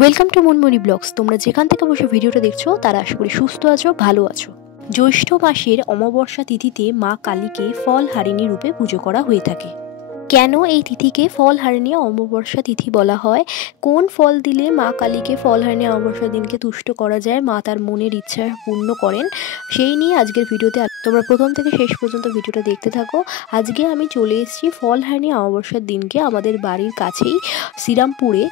Welcome to মনমনি blogs. তোমরা যেখান থেকে বসে ভিডিওটা দেখছো তারা আশা করি সুস্থ আছো, ভালো আছো। জ্যৈষ্ঠ মাসের অমাবস্যা তিথিতে মা কালীকে ফলহারিণী রূপে পুজো করা হয়ে থাকে। কেন এই তিথিকে ফলহারিণী অমাবস্যা তিথি বলা হয়, কোন ফল দিলে মা কালীকে ফলহারিণী অমাবস্যার দিনকে তুষ্ট করা যায়, মা তার মনের ইচ্ছা পূর্ণ করেন, সেই নিয়ে আজকের ভিডিওতে তোমরা প্রথম থেকে শেষ পর্যন্ত ভিডিওটা দেখতে থাকো। আজকে আমি চলে এসেছি ফলহারিণী অমাবস্যার দিনকে আমাদের বাড়ির কাছেই শ্রীরামপুরে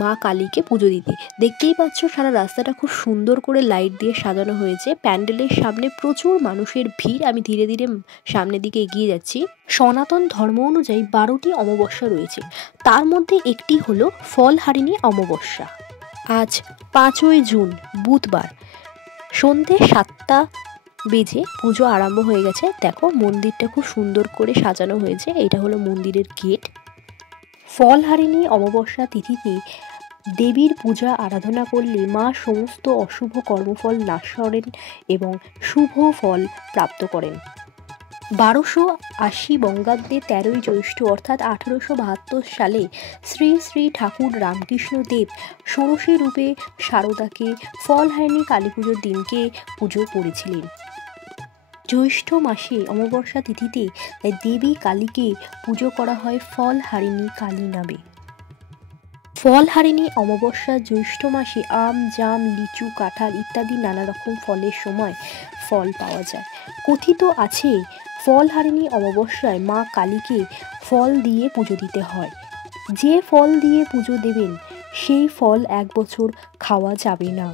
মা কালীকে পুজো দিতে। দেখতেই পাচ্ছ সারা রাস্তাটা খুব সুন্দর করে লাইট দিয়ে সাজানো হয়েছে। প্যান্ডেলের সামনে প্রচুর মানুষের ভিড়। আমি ধীরে ধীরে সামনের দিকে এগিয়ে যাচ্ছি। সনাতন ধর্ম অনুযায়ী 12টি অমাবস্যা রয়েছে, তার মধ্যে একটি হলো ফলহারিণী অমাবস্যা। আজ 5ই জুন বুধবার সন্ধে 7টা বেজে পুজো আরম্ভ হয়ে গেছে। দেখো মন্দিরটা খুব সুন্দর করে সাজানো হয়েছে। এটা হলো মন্দিরের গেট। ফলহারিণী অমাবস্যা তিথিতে দেবীর পূজা আরাধনা করলে মা সমস্ত অশুভ কর্মফল নাশ করেন এবং শুভ ফল প্রাপ্ত করেন। 1280 বঙ্গাব্দে 13ই জ্যৈষ্ঠ অর্থাৎ 1872 সালে শ্রী শ্রী ঠাকুর রামকৃষ্ণ দেব ষোড়শী রূপে শারদাকে ফলহারিণী কালী পুজোর দিনকে পুজো করেছিলেন। জ্যৈষ্ঠ মাসে অমাবস্যা তিথিতে দেবী কালীকে পুজো করা হয় ফলহারিণী কালী নামে। ফলহারিণী অমাবস্যা জ্যৈষ্ঠ মাসে আম, জাম, লিচু, কাঁঠাল ইত্যাদি নানা রকম ফলের সময় ফল পাওয়া যায়। কথিত আছে ফলহারিণী অমাবস্যায় মা কালীকে ফল দিয়ে পুজো দিতে হয়। যে ফল দিয়ে পুজো দেবেন সেই ফল 1 বছর খাওয়া যাবে না।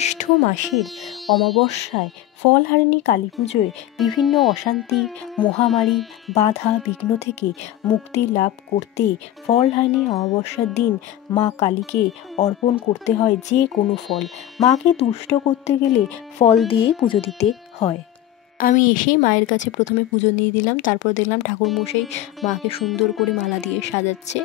জ্যৈষ্ঠ মাসের অমাবস্যায় ফলহারিণী কালী পুজোয় বিভিন্ন অশান্তি, মহামারী, বাধা বিঘ্ন থেকে মুক্তি লাভ করতে ফলহারিণী অমাবস্যার দিন মা কালীকে অর্পণ করতে হয় যে কোনো ফল। মাকে তুষ্ট করতে গেলে ফল দিয়ে পুজো দিতে হয়। আমি এসেই মায়ের কাছে প্রথমে পুজো দিয়ে দিলাম, তারপর দেখলাম ঠাকুরমশাই মাকে সুন্দর করে মালা দিয়ে সাজাচ্ছে।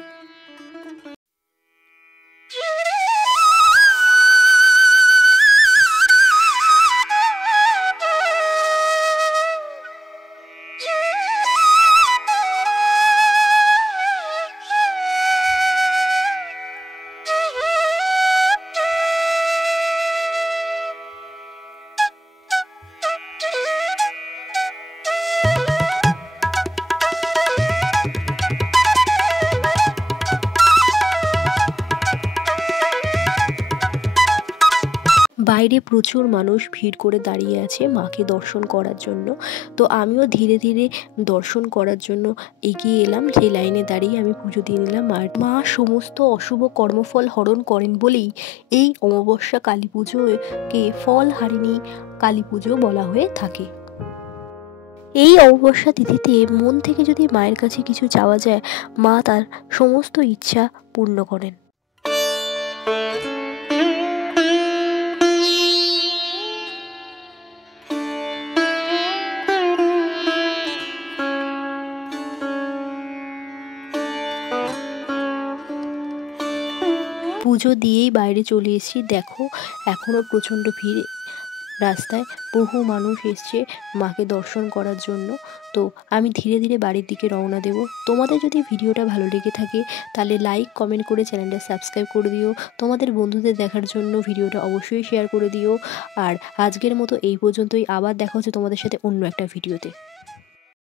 বাইরে প্রচুর মানুষ ভিড় করে দাঁড়িয়ে আছে মাকে দর্শন করার জন্য। তো আমিও ধীরে ধীরে দর্শন করার জন্য এগিয়ে এলাম। সেই লাইনে দাঁড়িয়ে আমি পুজো দিয়ে নিলাম। আর মা সমস্ত অশুভ কর্মফল হরণ করেন বলেই এই অমাবস্যা কালী পুজোকে ফলহারিণী কালী পুজো বলা হয়ে থাকে। এই অমাবস্যা তিথিতে মন থেকে যদি মায়ের কাছে কিছু চাওয়া যায়, মা তার সমস্ত ইচ্ছা পূর্ণ করেন। পুজো দিয়েই বাইরে চলে এসেছি। দেখো এখনও প্রচণ্ড ভিড় রাস্তায়, বহু মানুষ এসছে মাকে দর্শন করার জন্য। তো আমি ধীরে ধীরে বাড়ির দিকে রওনা দেব। তোমাদের যদি ভিডিওটা ভালো লেগে থাকে তাহলে লাইক কমেন্ট করে চ্যানেলটা সাবস্ক্রাইব করে দিও। তোমাদের বন্ধুদের দেখার জন্য ভিডিওটা অবশ্যই শেয়ার করে দিও। আর আজকের মতো এই পর্যন্তই। আবার দেখা হচ্ছে তোমাদের সাথে অন্য একটা ভিডিওতে।